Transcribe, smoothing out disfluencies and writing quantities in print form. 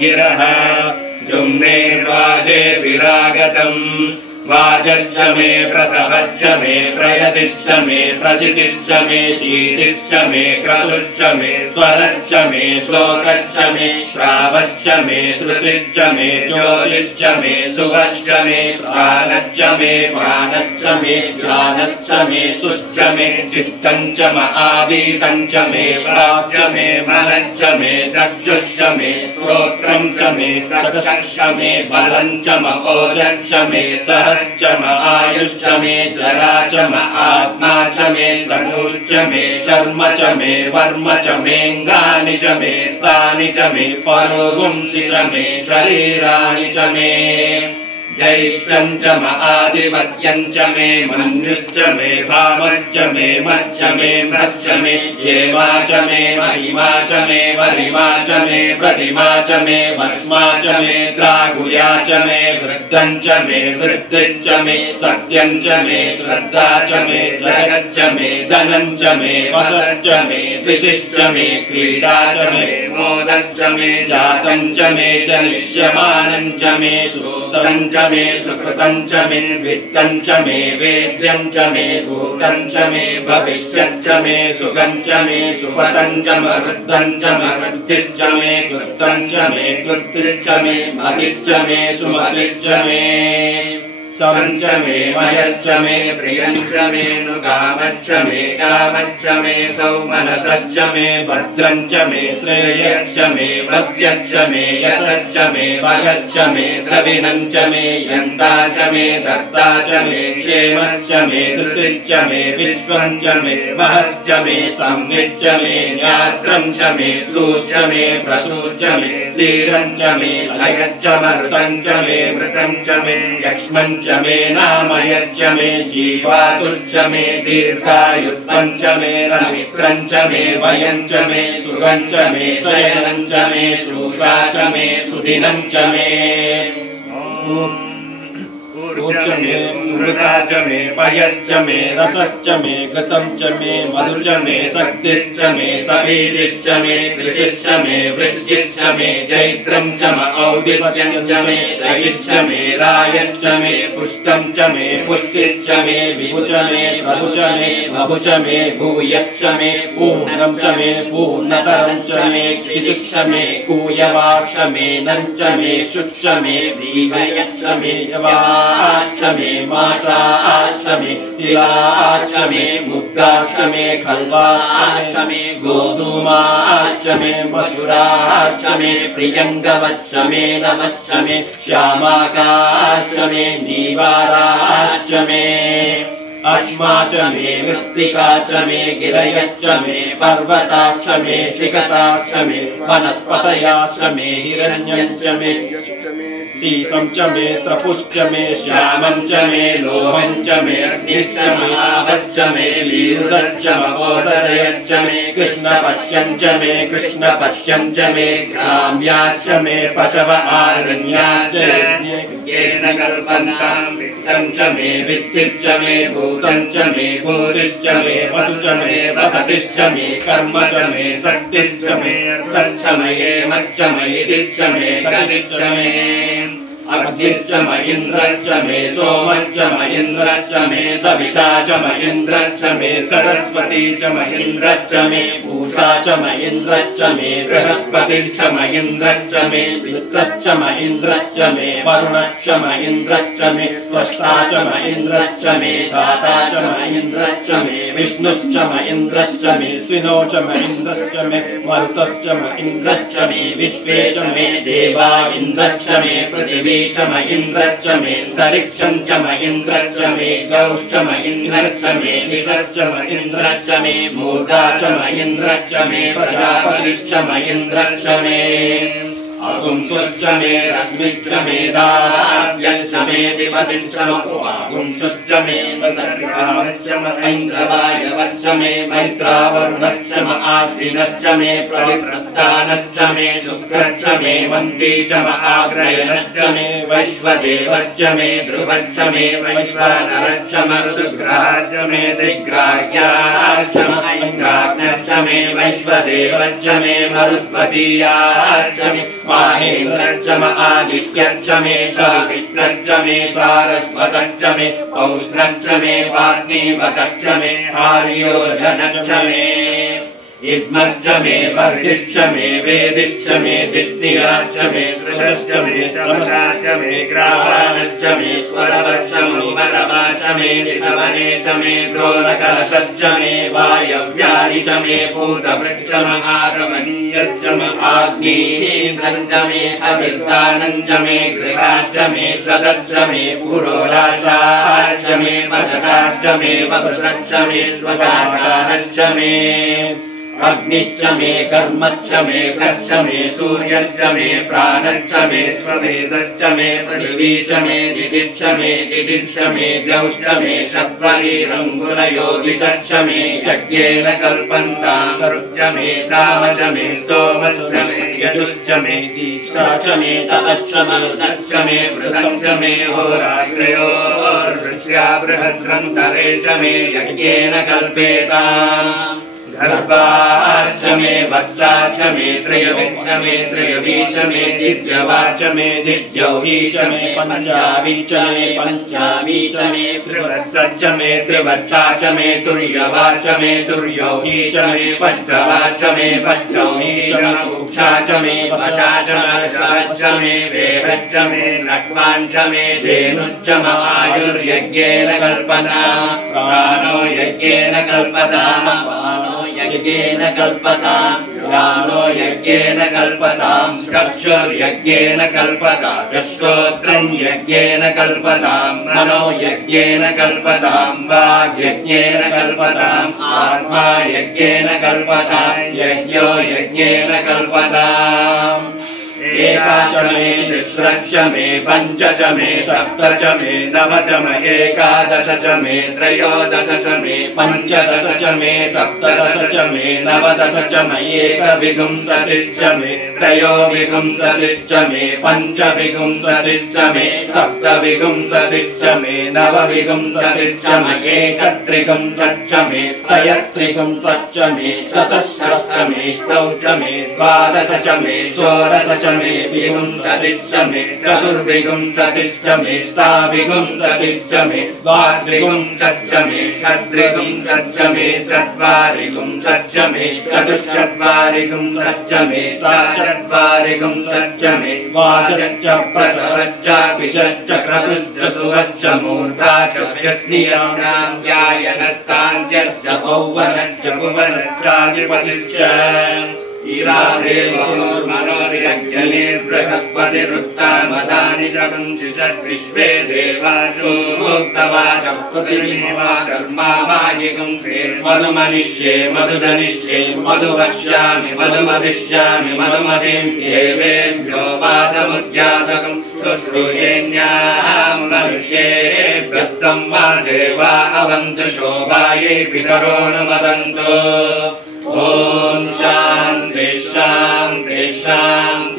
गिरः जुम्नेर्वाजे विरागतम् वाजश्च मे प्रसवश्च मे प्रयतिश्च मे प्रसितिश्च मे गीतिश्च मे क्रतुश्च मे स्वरश्च मे श्लोकश्च मे श्रावश्च मे श्रुतिश्च मे ज्योतिश्च मे सुवश्च मे प्राणश्च मे पानश्च मे ध्यानश्च मे सुश्च मे चित्तञ्च म आदीतञ्च मे प्राप्च मे मनश्च मे चक्षुश्च मे श्रोत्रं च मे चक्षुश्च मे बलञ्च म ओजश्च मे सहस्रश्च म आयुश्च मे जरा च म आत्मा च मे तनुश्च मे शर्म च मे वर्म च मेऽङ्गानि च मे स्थानि च मे परोगुंसि च मे शरीराणि च मे जैष्ठं च म आदिवत्यं च मे मन्युश्च मे भामश्च मे मश्च मे म्रश्च मे हेमा च मे महिमा च मे वरिमा च मे प्रतिमा च मे भस्मा च मे द्रागुया च मे वृद्धं च मे वृद्धिश्च मे सत्यं च मे श्रद्धा च मे जगच्च मे धनं च मे वसश्च मे द्विषिश्च मे क्रीडा च मे मोदश्च मे जातं च मे जनिष्यमानं च मे श्रोतं च मे सुकृतं च मे वित्तं च मे वेद्यं च मे भूतं च मे भविष्यच्च मे सुखं च मे सुपतं च मरुद्धं च मरुद्धिश्च मे कृतं च मे कृतिश्च मे मतिश्च मे सुमतिश्च मे समञ्च मे मयश्च मे प्रियञ्च मे नुकामश्च मे कामश्च मे सौमनसश्च मे भद्रं च मे श्रेयश्च मे वस्यश्च मे यशश्च मे भयश्च मे द्रविणं च मे यन्ता च मे दत्ता च मे क्षेमश्च मे धृतिश्च मे विश्वं च मे महश्च मे संविच्च मे ज्ञात्रं च मे सूश्च मे प्रसूश्च मे क्षीरं च मे लयश्च मरुतं च मे मृतं च मे यक्ष्मं च मे नामयश्च मे जीवातुश्च मे दीर्घायुत्वं च मे रमित्रं च मे वयं च मे सुगं च मे शयनं च मे शूषा च मे सुदिनं च मे ऊर्च मे मृता च मे पयश्च मे रसश्च मे घृतं च मे मधु च मे शक्तिश्च मे सपीतिश्च मे कृषिश्च मे वृष्टिश्च मे जैत्रं च म औदिपत्यं च मे रशिश्च मे रायश्च मे पुष्टं च मे पुष्टिश्च मे विभु च मे प्रभु च मे बहु च मे भूयश्च मे पूर्णं च मे पूर्णतरं च मे क्षितिश्च मे कूयवाश्च मे नं च मे शुश्च मे व्रीहयश्च मे यवाश्च मे मासाश्च मे तिलाश्च मे मुद्गाश्च मे खल्वाश्च मे गोधूमाश्च मे मसुराश्च मे प्रियङ्गवश्च मे नमश्च मे श्यामाकाश्च मे नीवाराश्च मे अश्मा च मे मृत्तिका च मे गिरयश्च मे पर्वताश्च मे शिखताश्च मे वनस्पतयश्च मे हिरण्यं च मे शीशं च मे त्रपुश्च मे श्यामं च मे लोहं च मे अग्निश्च मे आवश्च मे लीरुदश्च महोदयश्च मे कृष्णपश्यं च मे कृष्णपश्यं च मे ग्राम्याश्च मे पशव आरण्याश्च येन कल्पन्तां वित्तं च मे वित्तिश्च मे भूतं च मे भूतिश्च मे वसु च मे वसतिश्च मे कर्म च मे शक्तिश्च मे अर्थश्च मे मश्च मे इतिश्च मे गतिश्च मे अग्निश्च म इन्द्रश्च मे सोमश्च म इन्द्रश्च मे सविता च म इन्द्रश्च मे सरस्वती च म इन्द्रश्च मे पूषा च म इन्द्रश्च मे बृहस्पतिश्च म इन्द्रश्च मे मित्रश्च म इन्द्रश्च मे वरुणश्च म इन्द्रश्च मे त्वष्टा च म इन्द्रश्च मे दाता च म इन्द्रश्च मे विष्णुश्च म इन्द्रश्च मे स्विनो च म इन्द्रश्च मे मरुतश्च म इन्द्रश्च मे विश्वे च मे देवा इन्द्रश्च मे पृथिवी च म इन्द्रश्च मे तरिक्षं च म इन्द्रश्च मे गौश्च म इन्द्रश्च मे निशश्च म इन्द्रश्च मे मूर्धा च म इन्द्रश्च मे प्रजापतिश्च म इन्द्रश्च मे अगुंसुश्च मे रश्मिश्च मे दाव्यश्च मे दिवसिश्च उपागुंसुश्च मे मदर्याश्च महेन्द्रवायवश्च मे मैत्रावरुणश्च म आश्विनश्च मे प्रतिप्रस्थानश्च मे शुक्रश्च मे मन्ती च म आग्रयणश्च मे वैश्वदेवश्च मे ध्रुवश्च मे वैश्वानरश्च मरुद्ग्रहश्च मे दिग्राह्याश्च म ऐन्द्राग्नश्च मे वैश्वदेवश्च मे मरुद्वतीयाश्च मे माहेन्द्रश्च म आदित्यश्च मे सावित्रश्च मे सारस्वतश्च मे पौष्णश्च मे वाग्नीवतश्च मे आर्योधनश्च मे इद्मश्च मे वर्धिश्च मे वेदिश्च मे दिष्णियाश्च मे सृजश्च मे चमसाश्च मे ग्रावाणश्च मे स्वरवश्च मरुवरवाच मे निषवने च मे द्रोणकलशश्च मे वायव्यानि च मे भूतवृक्ष महारमणीयश्च म आग्नेयेन्द्रम् च मे अविर्दानम् च मे गृहाश्च मे सदश्च मे पुरोडाशाश्च मे वचकाश्च मे वभृतश्च मे स्वगाकारश्च मे अग्निश्च मे कर्मश्च मे कश्च मे सूर्यश्च मे प्राणश्च मे स्वमेधश्च मे पृथिवी च मे दिदिश्च मे दिदिश्च मे द्यौश्च मे शत्वरीरङ्गुलयोगिश्च मे यज्ञेन कल्पन्ताम् करुश्च मे राम च मे स्तोमश्च मे यजुश्च मे दीक्षा च मे ततश्च मरुतश्च मे वृतम् च मे होराग्रयोर्वृष्या बृहद्रन्तरे च मे यज्ञेन कल्पेताम् गर्भाश्च मे वत्साश्च मे त्रयविश्च मे त्रयवी च मे दिव्यवाच मे दिव्यौही च मे पञ्चावी च मे पञ्चावी च मे त्रिवत्सश्च मे त्रिवत्सा च मे तुर्यवाच मे तुर्यौही च मे पष्टवाच मे पष्टौही च मे कुक्षा च मे वशा च मर्षाश्च मे वेहश्च मे नक्वाञ्च मे धेनुश्च म आयुर्यज्ञेन कल्पना प्राणो यज्ञेन कल्पताम यज्ञेन कल्पताम् श्रावो यज्ञेन कल्पताम् चक्षुर्यज्ञेन कल्पताम् श्रोत्रम् यज्ञेन कल्पताम् मनो यज्ञेन कल्पताम् वाग्यज्ञेन कल्पताम् आत्मा यज्ञेन कल्पताम् यज्ञो यज्ञेन कल्पताम् एका च मे तिस्रश्च मे पञ्च च मे सप्त च मे नव च मे एकादश च मे त्रयोदश च मे पञ्चदश च मे सप्तदश च मे नवदश च मे एकविंशतिश्च मे त्रयोविंशतिश्च मे पञ्चविंशतिश्च मे सप्तविंशतिश्च मे नवविंशतिश्च मे एकत्रिंशच्च मे त्रयस्त्रिंशच्च मे चतुष्षष्ठ मे ष्टौ च मे द्वादश च मे षोडश च मे विंशतिश्च मे चतुर्विंशतिश्च मे ष्टाविंशतिश्च मे द्वात्रिंशच्च मे षड्त्रिंशच्च मे चत्वारिंशच्च मे चतुश्चत्वारिंशच्च मे षट्चत्वारिंशच्च मे वाचश्च प्रचरश्च बीजश्च क्रतुश्च सुवश्च मूर्धा च व्यस्नियान्यायनस्तान्त्यश्च पौवनश्च भुवनश्चाधिपतिश्च बृहस्पतिरुत्तामदानि चतुंशिषद्विश्वे देवासु मुक्तवाच पृथिवीवा कर्मा मायिगुंसे मधुमनिष्ये मधुधनिष्ये मधुवक्ष्यामि मधुमदिष्यामि मधुमतिम् देवेभ्यो वाचमुद्यातकम् शुश्रूषेण्याम् मनुष्येभ्यस्तम् वा देवा अवन्तु शोभायै पितरो न वदन्तु ॐ शान्ति शान्ति शान्ति